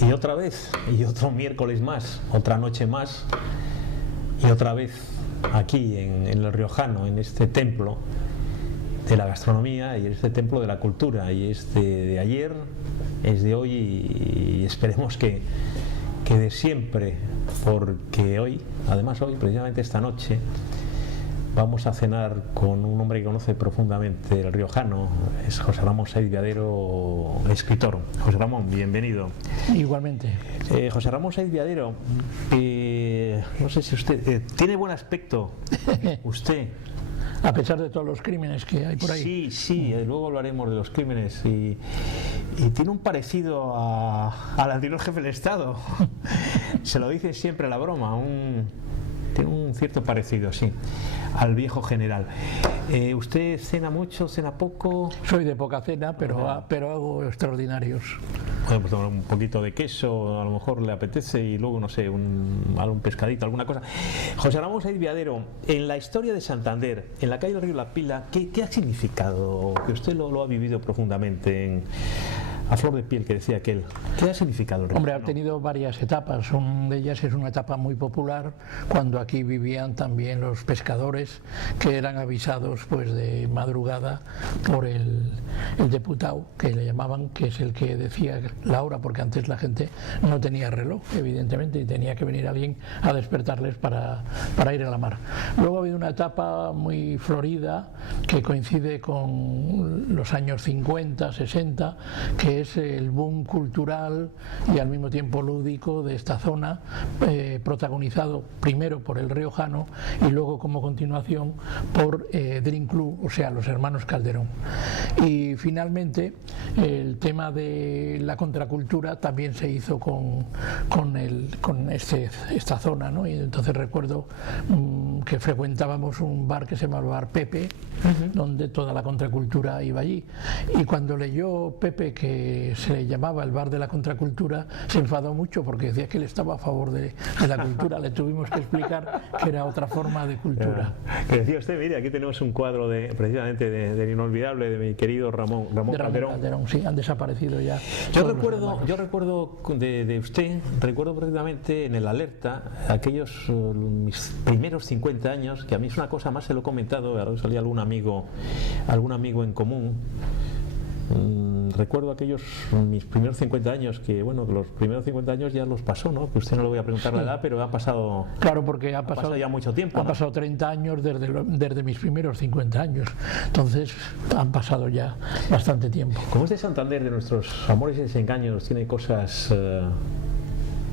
Y otra vez, y otro miércoles más, otra noche más, y otra vez aquí en el Riojano, en este templo de la gastronomía y en este templo de la cultura. Y es de ayer, es de hoy y esperemos que de siempre, porque hoy, además hoy, precisamente esta noche, vamos a cenar con un hombre que conoce profundamente el riojano, es José Ramón Saiz Viadero, escritor. José Ramón, bienvenido. Igualmente. José Ramón Saiz Viadero, no sé si usted tiene buen aspecto, usted. A pesar de todos los crímenes que hay por ahí. Sí, luego hablaremos de los crímenes y tiene un parecido al anterior jefe del Estado. Se lo dice siempre la broma, tiene un cierto parecido, sí, al viejo general. ¿Usted cena mucho, cena poco? Soy de poca cena, pero hago extraordinarios. Bueno, pues tomar un poquito de queso, a lo mejor le apetece, y luego, no sé, algún pescadito, alguna cosa. José Ramón Saiz Viadero, en la historia de Santander, en la calle del Río La Pila, ¿qué ha significado? Que usted lo ha vivido profundamente a flor de piel, que decía aquel. ¿Qué ha significado el Río? Hombre, ha tenido varias etapas. Una de ellas es una etapa muy popular, cuando aquí vivían también los pescadores, que eran avisados pues de madrugada por el diputado, que le llamaban, que es el que decía la hora, porque antes la gente no tenía reloj, evidentemente, y tenía que venir alguien a despertarles para ir a la mar. Luego ha habido una etapa muy florida, que coincide con los años 50, 60, que es el boom cultural y al mismo tiempo lúdico de esta zona, protagonizado primero por el riojano y luego como continuación por Drink Club, o sea, los hermanos Calderón. Y finalmente el tema de la contracultura también se hizo con esta zona, ¿no? Y entonces recuerdo que frecuentábamos un bar que se llamaba Bar Pepe, donde toda la contracultura iba allí. Y cuando leyó Pepe que se le llamaba el bar de la contracultura, se enfadó mucho porque decía que él estaba a favor de la cultura. Le tuvimos que explicar que era otra forma de cultura. Que decía usted, mire, aquí tenemos un cuadro precisamente del inolvidable de mi querido Ramón Calderón. Sí, han desaparecido ya. Yo recuerdo de usted, recuerdo precisamente en el Alerta, aquellos mis primeros 50 años, que a mí es una cosa, más se lo he comentado, ahora salía algún amigo en común. Recuerdo aquellos mis primeros 50 años, que bueno, los primeros 50 años ya los pasó, ¿no? Que usted no le voy a preguntar la edad, pero ha pasado. Claro, porque ha pasado ya mucho tiempo. Ha pasado 30 años desde mis primeros 50 años. Entonces han pasado ya bastante tiempo. Como es de Santander, de nuestros amores y desengaños, tiene cosas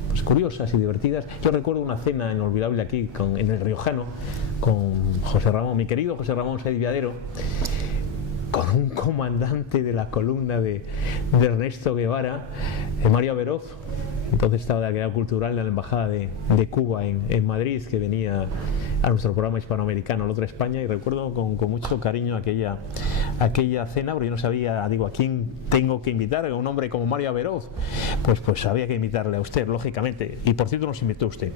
pues curiosas y divertidas. Yo recuerdo una cena inolvidable aquí en el Riojano con José Ramón, mi querido José Ramón Saiz Viadero, con un comandante de la columna de Ernesto Guevara, Mario Averoz, entonces estaba de la Actividad Cultural de la Embajada de Cuba en Madrid, que venía a nuestro programa hispanoamericano, La Otra España, y recuerdo con mucho cariño aquella cena, porque yo no sabía, digo, ¿a quién tengo que invitar? A un hombre como Mario Averoz, pues había que invitarle a usted, lógicamente, y por cierto nos invitó usted.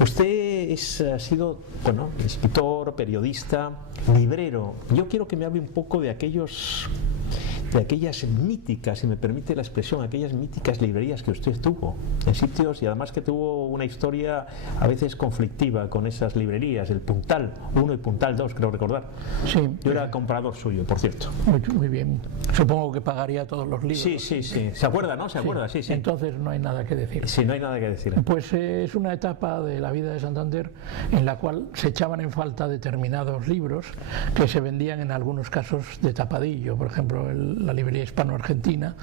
Usted ha sido, bueno, escritor, periodista, librero. Yo quiero que me hable un poco de aquellas míticas, si me permite la expresión, aquellas míticas librerías que usted tuvo en sitios, y además que tuvo una historia a veces conflictiva con esas librerías, el Puntal 1 y Puntal 2, creo recordar. Sí. Yo era comprador suyo, por cierto. Muy bien. Supongo que pagaría todos los libros. Sí. ¿Se acuerda, no? ¿Se acuerda? Sí. Entonces no hay nada que decir. Sí, no hay nada que decir. Pues es una etapa de la vida de Santander en la cual se echaban en falta determinados libros que se vendían en algunos casos de tapadillo. Por ejemplo, la librería hispano-argentina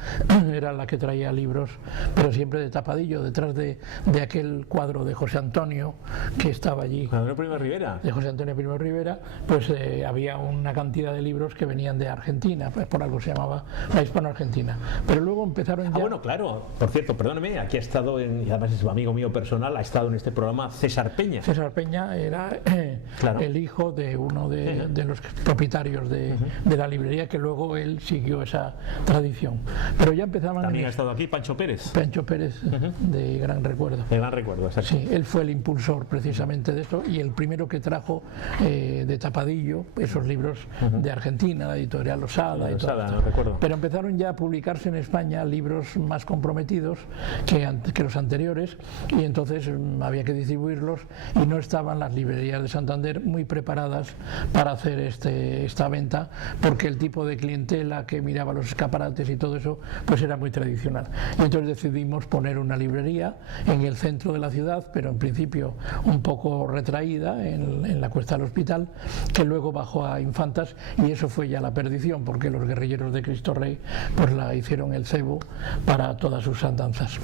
era la que traía libros, pero siempre de tapadillo, detrás de aquel cuadro de José Antonio que estaba allí. De José Antonio Primo Rivera, pues había una cantidad de libros que venían de Argentina, pues por algo se llamaba la hispano-argentina. Pero luego empezaron ya... bueno, claro, por cierto, perdóneme, aquí ha estado, y además es un amigo mío personal, ha estado en este programa César Peña. César Peña era el hijo de uno de los propietarios de la librería, que luego él siguió esa tradición. Pero ya empezaban... También ha estado aquí Pancho Pérez. Pancho Pérez, de gran recuerdo. De gran recuerdo, exacto. Sí, él fue el impulsor precisamente de esto y el primero que trajo de tapadillo esos libros de Argentina, la editorial Losada y todo esto. No recuerdo. Pero empezaron ya a publicarse en España libros más comprometidos que los anteriores, y entonces había que distribuirlos, y no estaban las librerías de Santander muy preparadas para hacer esta venta, porque el tipo de clientela que miraba los escaparates y todo eso pues era muy tradicional. Y entonces decidimos poner una librería en el centro de la ciudad, pero en principio un poco retraída en la Cuesta del Hospital, que luego bajó a Infantas, y eso fue ya la perdición, porque los guerrilleros de Cristo Rey pues la hicieron el cebo para todas sus andanzas.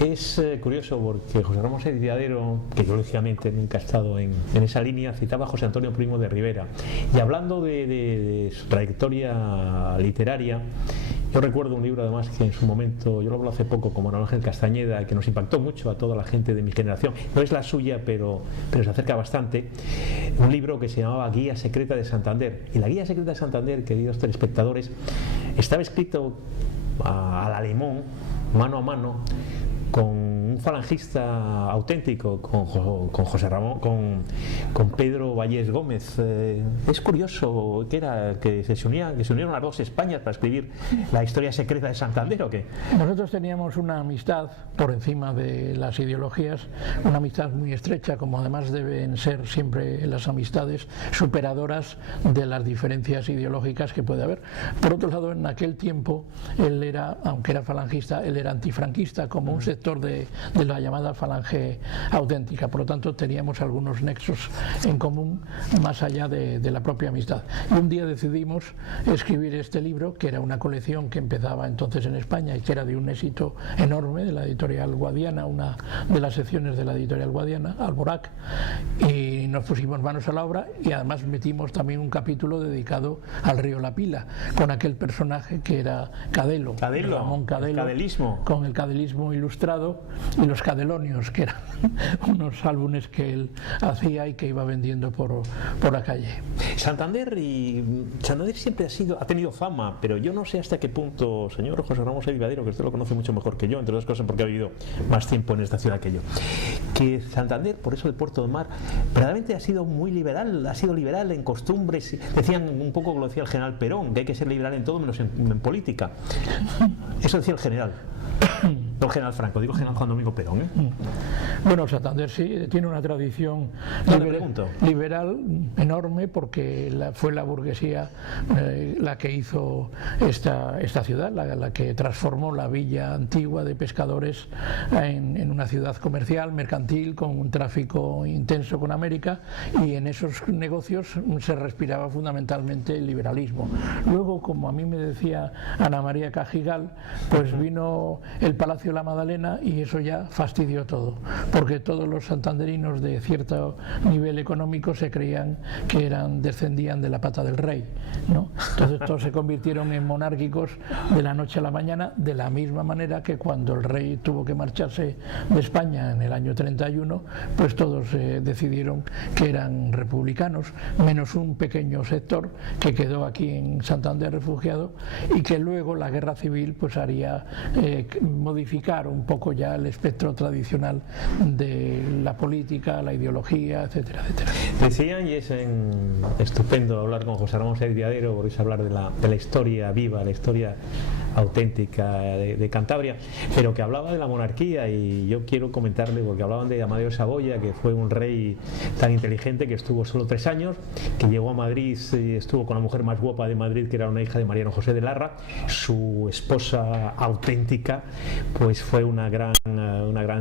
Es curioso porque José Ramón Sáenz Viadero, que yo lógicamente nunca he estado en esa línea, citaba a José Antonio Primo de Rivera, y hablando de su trayectoria literaria, yo recuerdo un libro además que en su momento, yo lo hablo hace poco, como Manuel Ángel Castañeda, que nos impactó mucho a toda la gente de mi generación. No es la suya, pero se acerca bastante. Un libro que se llamaba Guía Secreta de Santander. Y la Guía Secreta de Santander, queridos telespectadores, estaba escrito al alemán, mano a mano, con un falangista auténtico, con José Ramón, con Pedro Vallés Gómez. Es curioso que se unieron las dos Españas para escribir la historia secreta de Santander, ¿o qué? Nosotros teníamos una amistad por encima de las ideologías, una amistad muy estrecha, como además deben ser siempre las amistades, superadoras de las diferencias ideológicas que puede haber. Por otro lado, en aquel tiempo él era, aunque era falangista, él era antifranquista, como un sector de la llamada falange auténtica. Por lo tanto, teníamos algunos nexos en común más allá de la propia amistad. Y un día decidimos escribir este libro, que era una colección que empezaba entonces en España y que era de un éxito enorme, de la editorial Guadiana, una de las secciones de la editorial Guadiana, Alborac, y nos pusimos manos a la obra, y además metimos también un capítulo dedicado al río La Pila, con aquel personaje que era Cadelo, Ramón Cadelo, con el cadelismo ilustrado y los cadelonios, que eran unos álbumes que él hacía y que iba vendiendo por la calle. Santander siempre ha tenido fama, pero yo no sé hasta qué punto, señor José Ramón Sáenz Viadero, que usted lo conoce mucho mejor que yo, entre otras cosas porque ha vivido más tiempo en esta ciudad que yo, que Santander, por eso el Puerto del Mar, verdaderamente ha sido muy liberal, ha sido liberal en costumbres. Decían un poco, como lo decía el general Perón, que hay que ser liberal en todo menos en política. Eso decía el general. No el general Franco, digo el general Juan Domingo Perón. Bueno, Santander sí tiene una tradición liberal enorme, porque fue la burguesía la que hizo esta ciudad, la que transformó la villa antigua de pescadores en una ciudad comercial, mercantil, con un tráfico intenso con América, y en esos negocios se respiraba fundamentalmente el liberalismo. Luego, como a mí me decía Ana María Cajigal, pues vino el Palacio de la Magdalena y eso ya fastidió todo, porque todos los santanderinos de cierto nivel económico se creían que descendían de la pata del rey, ¿no? Entonces todos se convirtieron en monárquicos de la noche a la mañana, de la misma manera que cuando el rey tuvo que marcharse de España en el año 31, pues todos decidieron que eran republicanos, menos un pequeño sector que quedó aquí en Santander refugiado, y que luego la guerra civil pues haría modificar un poco ya el espectro tradicional de la política, la ideología, etcétera, etcétera. Decían, y es estupendo hablar con José Ramón Sáenz Viadero, porque es hablar de la historia viva, la historia auténtica de Cantabria, pero que hablaba de la monarquía, y yo quiero comentarle, porque hablaban de Amadeo de Saboya, que fue un rey tan inteligente que estuvo solo 3 años, que llegó a Madrid y estuvo con la mujer más guapa de Madrid, que era una hija de Mariano José de Larra. Su esposa auténtica pues fue una gran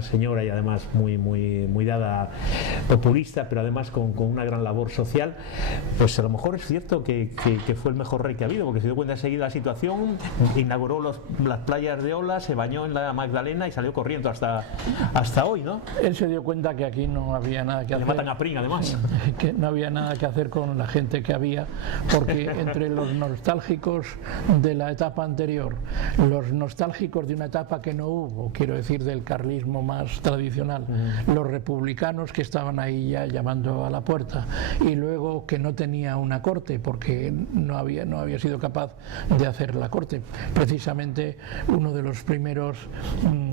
señora, y además muy dada, populista, pero además con una gran labor social. Pues a lo mejor es cierto que fue el mejor rey que ha habido, porque se dio cuenta enseguida de la situación, inauguró inauguró las playas de Ola, se bañó en la Magdalena y salió corriendo hasta hoy, ¿no? Él se dio cuenta que aquí no había nada que hacer. Le matan a Pring, además. Sí, que no había nada que hacer con la gente que había, porque entre los nostálgicos de la etapa anterior, los nostálgicos de una etapa que no hubo, quiero decir del carlismo más tradicional, los republicanos que estaban ahí ya llamando a la puerta, y luego que no tenía una corte porque no había sido capaz de hacer la corte. Precisamente uno de los primeros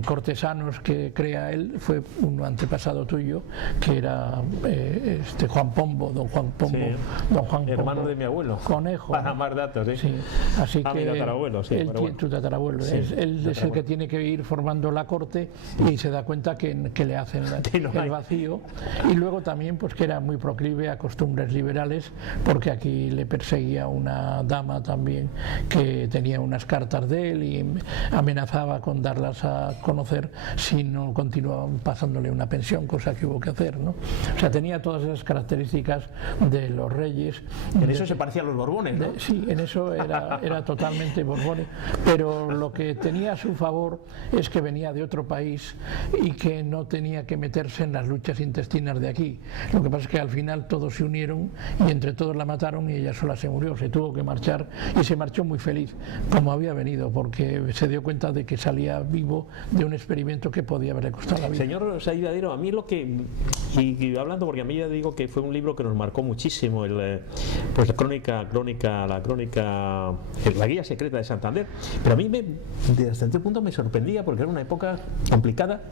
cortesanos que crea él fue un antepasado tuyo, que era Juan Pombo, don Juan Pombo, sí, don Juan hermano Pombo, de mi abuelo, Conejo, para más datos, ¿eh? Sí, así que mi tatarabuelo, sí, tu tatarabuelo, sí, él es el que tiene que ir formando la corte y se da cuenta que le hacen el vacío, y luego también pues que era muy proclive a costumbres liberales, porque aquí le perseguía una dama también que tenía unas cartas de él y amenazaba con darlas a conocer si no continuaban pasándole una pensión, cosa que hubo que hacer, ¿no? O sea, tenía todas esas características de los reyes. En eso se parecía a los Borbones, ¿no? Sí, en eso era totalmente Borbones, pero lo que tenía a su favor es que venía de otro país y que no tenía que meterse en las luchas intestinas de aquí. Lo que pasa es que al final todos se unieron y entre todos la mataron y ella sola se murió, se tuvo que marchar y se marchó muy feliz, como había venido, porque se dio cuenta de que salía vivo de un experimento que podía haberle costado la vida. Señor Said Viadero, a mí lo que, y hablando, porque a mí ya digo que fue un libro que nos marcó muchísimo, pues la guía secreta de Santander, pero a mí desde este punto me sorprendía porque era una época complicada.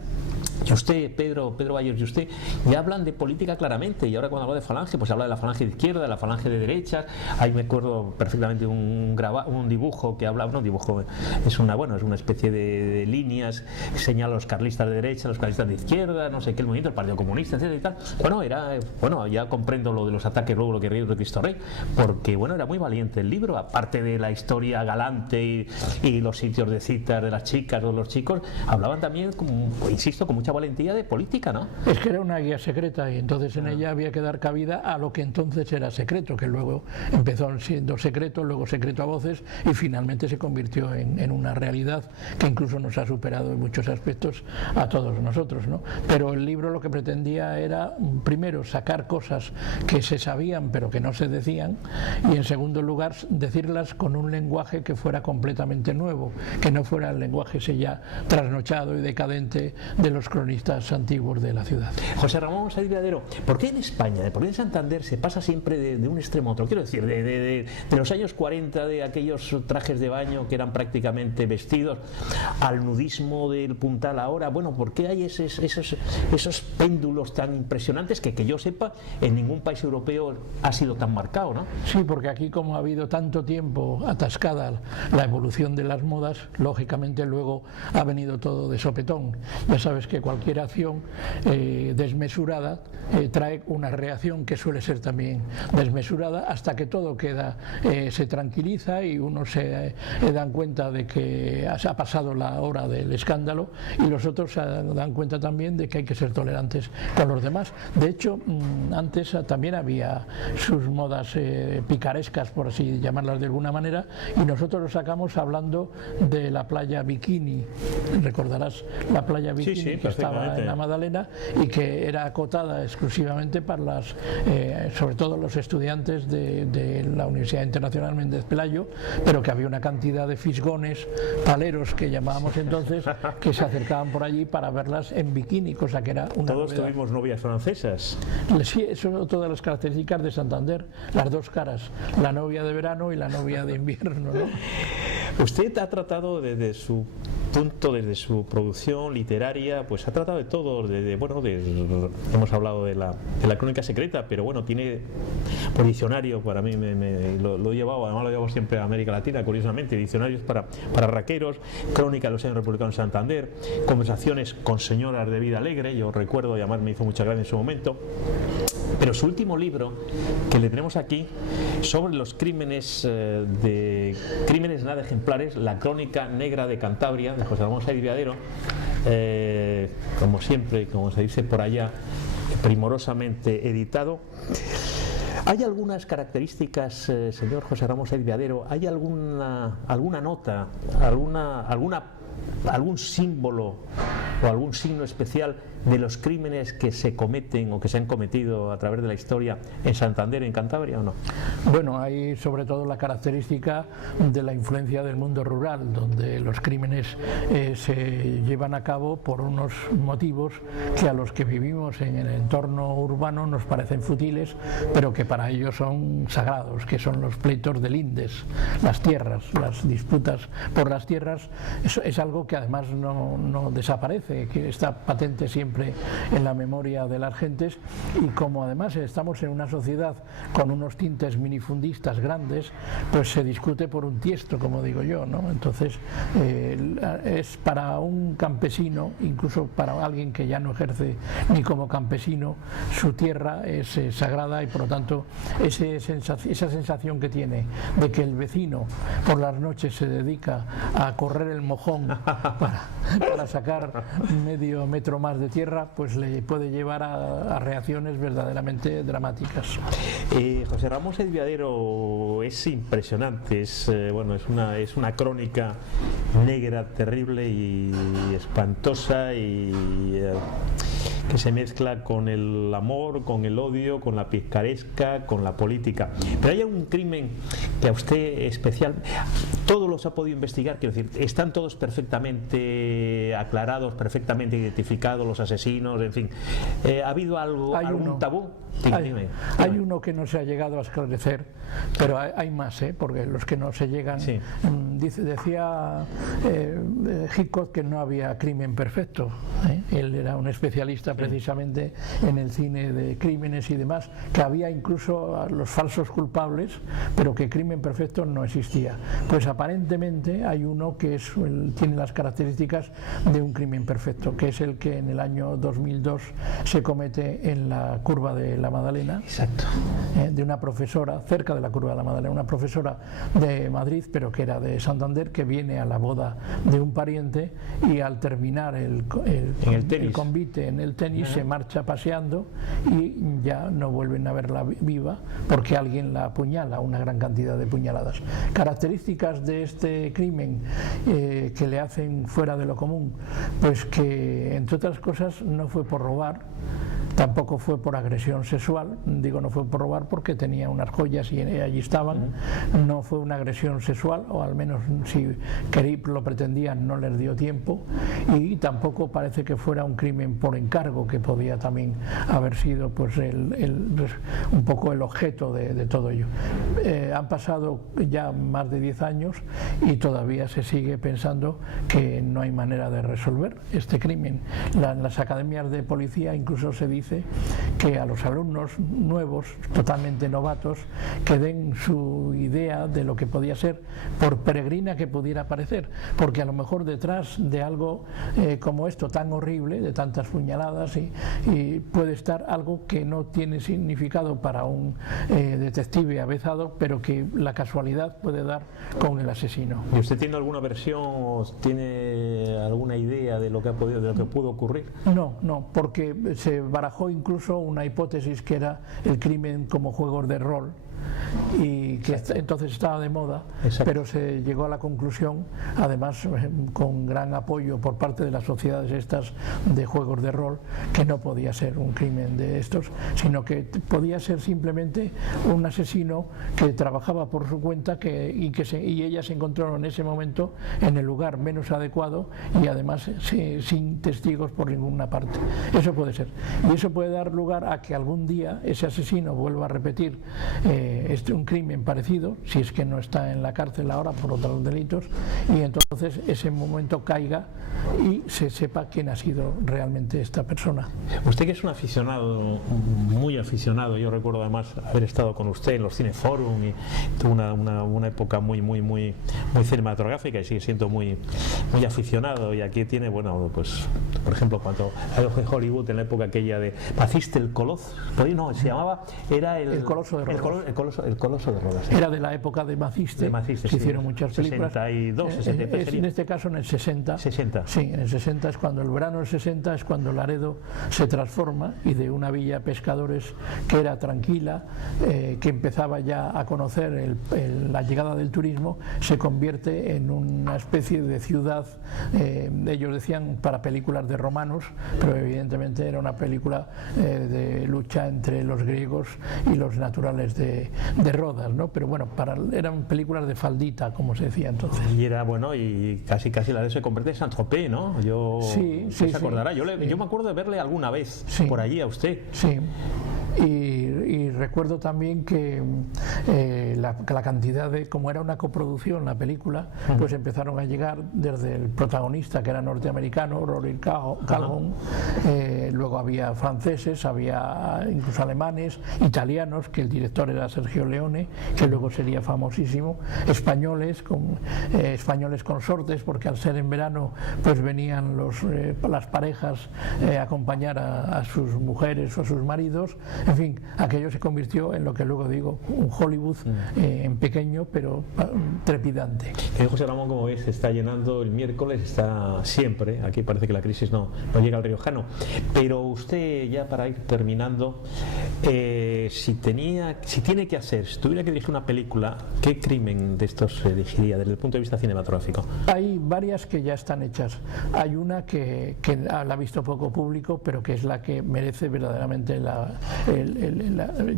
Y usted, Pedro Bayer, y usted ya hablan de política claramente, y ahora cuando habla de falange, pues habla de la falange de izquierda, de la falange de derecha. Ahí me acuerdo perfectamente un dibujo que habla, no un dibujo, es una especie de líneas que señala a los carlistas de derecha, a los carlistas de izquierda, no sé qué, el movimiento, el Partido Comunista, etcétera y tal. Bueno, ya comprendo lo de los ataques luego, lo que río de Cristo Rey, porque era muy valiente el libro, aparte de la historia galante y los sitios de citas de las chicas o los chicos, hablaban también, insisto, con mucha valentía de política, ¿no? Es que era una guía secreta y entonces en ella había que dar cabida a lo que entonces era secreto, que luego empezó siendo secreto, luego secreto a voces y finalmente se convirtió en una realidad que incluso nos ha superado en muchos aspectos a todos nosotros, ¿no? Pero el libro lo que pretendía era, primero, sacar cosas que se sabían pero que no se decían, y en segundo lugar decirlas con un lenguaje que fuera completamente nuevo, que no fuera el lenguaje ese ya trasnochado y decadente de los cronistas antiguos de la ciudad. José Ramón Said Viadero, ¿por qué en España, por qué en Santander se pasa siempre de un extremo a otro? Quiero decir, de los años 40, de aquellos trajes de baño que eran prácticamente vestidos, al nudismo del puntal ahora. Bueno, ¿por qué hay esos péndulos tan impresionantes que yo sepa, en ningún país europeo ha sido tan marcado, ¿no? Sí, porque aquí, como ha habido tanto tiempo atascada la evolución de las modas, lógicamente luego ha venido todo de sopetón. Ya sabes que cualquier acción desmesurada trae una reacción que suele ser también desmesurada, hasta que todo queda, se tranquiliza y uno se dan cuenta de que ha pasado la hora del escándalo, y los otros se dan cuenta también de que hay que ser tolerantes con los demás. De hecho, antes también había sus modas picarescas, por así llamarlas de alguna manera, y nosotros lo sacamos hablando de la playa Bikini. Recordarás la playa Bikini, sí, que estaba en la Magdalena y que era acotada exclusivamente para sobre todo los estudiantes de la Universidad Internacional Méndez Pelayo, pero que había una cantidad de fisgones, paleros que llamábamos entonces, que se acercaban por allí para verlas en bikini, cosa que era una Todos novedad. tuvimos novias francesas. Sí, eso son todas las características de Santander, las dos caras, la novia de verano y la novia de invierno, ¿no? Usted ha tratado desde su producción literaria, pues ha tratado de todo, hemos hablado de la crónica secreta, pero bueno, tiene por diccionario, para mí lo he llevado, además lo llevo siempre a América Latina, curiosamente, diccionarios para raqueros, crónica de los años republicanos de Santander, conversaciones con señoras de vida alegre, yo recuerdo, y además me hizo mucha gracia en su momento. Pero su último libro, que le tenemos aquí, sobre los crímenes nada ejemplares, la crónica negra de Cantabria, de José Ramón Said Viadero, como siempre, como se dice por allá, primorosamente editado. ¿Hay algunas características, señor José Ramón Saez Viadero, hay alguna nota, algún símbolo o algún signo especial de los crímenes que se cometen o que se han cometido a través de la historia en Santander, en Cantabria, o no? Bueno, hay sobre todo la característica de la influencia del mundo rural, donde los crímenes se llevan a cabo por unos motivos que a los que vivimos en el entorno urbano nos parecen futiles, pero que para ellos son sagrados, que son los pleitos de lindes, las tierras, las disputas por las tierras. Eso es algo que además no desaparece, que está patente siempre en la memoria de las gentes, y como además estamos en una sociedad con unos tintes minifundistas grandes, pues se discute por un tiesto, como digo yo, ¿no? Entonces es para un campesino, incluso para alguien que ya no ejerce ni como campesino, su tierra es sagrada, y por lo tanto esa sensación que tiene de que el vecino por las noches se dedica a correr el mojón para sacar medio metro más de tierra, pues le puede llevar a reacciones verdaderamente dramáticas. José Ramón Saez Viadero es impresionante, es una crónica negra, terrible y espantosa, y que se mezcla con el amor, con el odio, con la picaresca, con la política. Pero hay un crimen que a usted especial, todos los ha podido investigar, quiero decir, están todos perfectamente aclarados, perfectamente identificados los asesinos, en fin. ¿Ha habido algún tabú? Hay uno que no se ha llegado a esclarecer, pero hay más, porque los que no se llegan, sí. Decía Hitchcock que no había crimen perfecto, él era un especialista precisamente en el cine de crímenes y demás, que había incluso los falsos culpables, pero que crimen perfecto no existía. Pues aparentemente hay uno que tiene las características de un crimen perfecto, que es el que en el año 2002 se comete en la curva de la Madalena. Exacto. De una profesora, cerca de la curva de la Madalena, una profesora de Madrid, pero que era de Santander, que viene a la boda de un pariente, y al terminar el convite en el tenis se marcha paseando y ya no vuelven a verla viva porque alguien la apuñala, una gran cantidad de puñaladas. Características de este crimen que le hacen fuera de lo común, pues que entre otras cosas no fue por robar, tampoco fue por agresión sexual, digo no fue por robar porque tenía unas joyas y allí estaban, no fue una agresión sexual, o al menos si lo pretendían no les dio tiempo, y tampoco parece que fuera un crimen por encargo, que podía también haber sido pues un poco el objeto de todo ello. Han pasado ya más de 10 años y todavía se sigue pensando que no hay manera de resolver este crimen. En las academias de policía incluso se dice que a los alumnos nuevos, totalmente novatos, que den su idea de lo que podía ser, por peregrina que pudiera parecer, porque a lo mejor detrás de algo como esto tan horrible, de tantas puñaladas, y puede estar algo que no tiene significado para un detective avezado, pero que la casualidad puede dar con el asesino. ¿Y usted tiene alguna versión o tiene alguna idea de lo que pudo ocurrir? No, porque se barajó incluso una hipótesis que era el crimen como juegos de rol, y que entonces estaba de moda. Exacto. Pero se llegó a la conclusión, además con gran apoyo por parte de las sociedades estas de juegos de rol, que no podía ser un crimen de estos, sino que podía ser simplemente un asesino que trabajaba por su cuenta, y ella se encontró en ese momento en el lugar menos adecuado, y además sin testigos por ninguna parte. Eso puede ser, y eso puede dar lugar a que algún día ese asesino vuelva a repetir un crimen parecido, si es que no está en la cárcel ahora por otros delitos, y entonces ese momento caiga y se sepa quién ha sido realmente esta persona. Usted, que es un aficionado, muy aficionado, yo recuerdo además haber estado con usted en los Cineforum, y tuvo una época muy cinematográfica, y sigue siendo muy aficionado, y aquí tiene, bueno, pues por ejemplo, cuando de Hollywood, en la época aquella de Paciste el Coloso, no, se llamaba, era el Coloso de Rodos. El Coloso de Rodas. Era de la época de Maciste, se hicieron muchas películas. 62, 63 en este caso en el 60. 60. Sí, en el 60 es cuando el verano del 60 es cuando Laredo se transforma y de una villa pescadores que era tranquila, que empezaba ya a conocer la llegada del turismo, se convierte en una especie de ciudad, ellos decían para películas de romanos, pero evidentemente era una película de lucha entre los griegos y los naturales de Rodas, ¿no? Pero bueno, eran películas de faldita, como se decía entonces. Y era bueno, y casi Laredo se convierte en Saint-Tropez, ¿no? Sí, se acordará. Yo me acuerdo de verle alguna vez por allí a usted. Sí. Y recuerdo también que la cantidad de, como era una coproducción la película, pues empezaron a llegar desde el protagonista, que era norteamericano, Rory Calhoun, luego había franceses, había incluso alemanes, italianos, que el director era Sergio Leone, que luego sería famosísimo, españoles consortes, porque al ser en verano pues venían las parejas a acompañar a sus mujeres o a sus maridos. En fin, aquello se convirtió en lo que luego digo, un Hollywood en pequeño, pero trepidante. José Ramón, como ves, se está llenando el miércoles, está siempre, aquí parece que la crisis no llega al riojano, pero usted, ya para ir terminando, si tiene que hacer, si tuviera que dirigir una película, ¿qué crimen de estos elegiría desde el punto de vista cinematográfico? Hay varias que ya están hechas. Hay una que la ha visto poco público, pero que es la que merece verdaderamente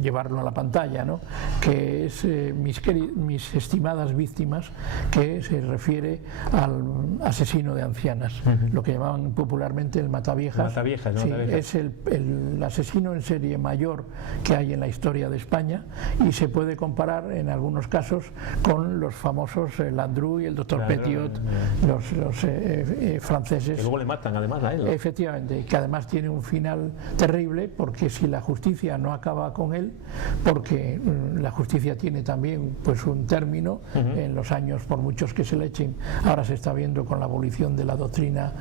llevarlo a la pantalla, ¿no? Que es mis estimadas víctimas, que se refiere al asesino de ancianas, lo que llamaban popularmente el mataviejas. Sí, es el asesino en serie mayor que hay en la historia de España, y se puede comparar en algunos casos con los famosos Landru y el doctor Petiot, los franceses. Que luego le matan además a él, ¿no? Efectivamente, que además tiene un final terrible, porque si la justicia no acaba con él, porque la justicia tiene también pues un término en los años, por muchos que se le echen, ahora se está viendo con la abolición de la doctrina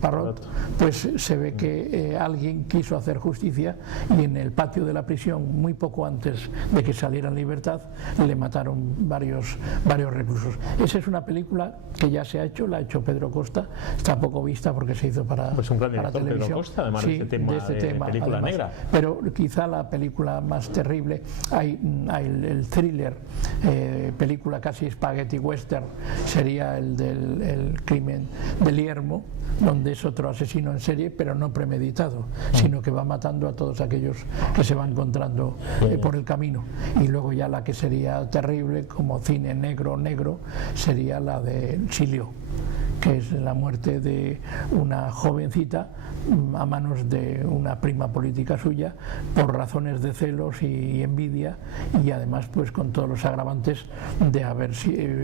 Parrot, pues se ve que alguien quiso hacer justicia, y en el patio de la prisión, muy poco antes de que saliera en libertad, le mataron varios reclusos. Esa es una película que ya se ha hecho, la ha hecho Pedro Costa, está poco vista porque se hizo para, pues un gran para televisión. Pedro Costa, además de este tema película además, negra. Pero quizá la película más terrible, hay el thriller, película casi spaghetti western, sería el crimen de Liermo, donde es otro asesino en serie, pero no premeditado, sino que va matando a todos aquellos que se van encontrando por el camino. Y luego ya la que sería terrible, como cine negro, sería la de Silio, que es la muerte de una jovencita a manos de una prima política suya, por razones de celos y envidia, y además pues con todos los agravantes de haber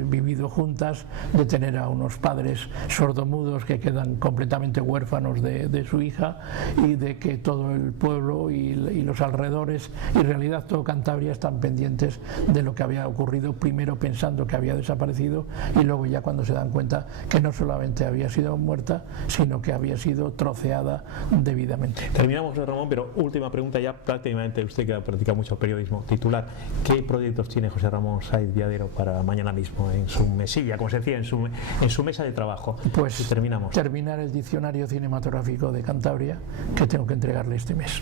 vivido juntas, de tener a unos padres sordomudos que quedan completamente huérfanos de su hija, y de que todo el pueblo y los alrededores, y en realidad todo Cantabria, están pendientes de lo que había ocurrido, primero pensando que había desaparecido, y luego ya cuando se dan cuenta que no solamente había sido muerta, sino que había sido troceada debidamente. Terminamos, José Ramón, pero última pregunta ya, prácticamente, usted que ha practicado mucho periodismo, titular: ¿qué proyectos tiene José Ramón Saiz Viadero para mañana mismo en su mesilla, como se decía, en su mesa de trabajo? Pues y terminamos. Terminar el diccionario cinematográfico de Cantabria, que tengo que entregarle este mes.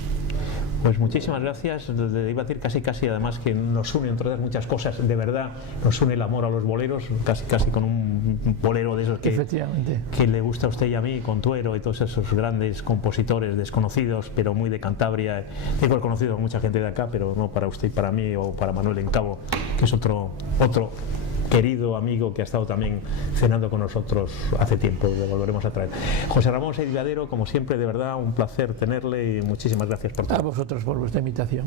Pues muchísimas gracias. Le iba a decir casi además que nos une, entre otras muchas cosas, de verdad, nos une el amor a los boleros, casi con un bolero de esos que le gusta a usted y a mí, con Tuero y todos esos grandes compositores desconocidos, pero muy de Cantabria. Tengo conocido a mucha gente de acá, pero no para usted y para mí, o para Manuel Encabo, que es otro querido amigo que ha estado también cenando con nosotros hace tiempo, y lo volveremos a traer. José Ramón Saiz Viadero, como siempre, de verdad, un placer tenerle, y muchísimas gracias por todo. A vosotros por vuestra invitación.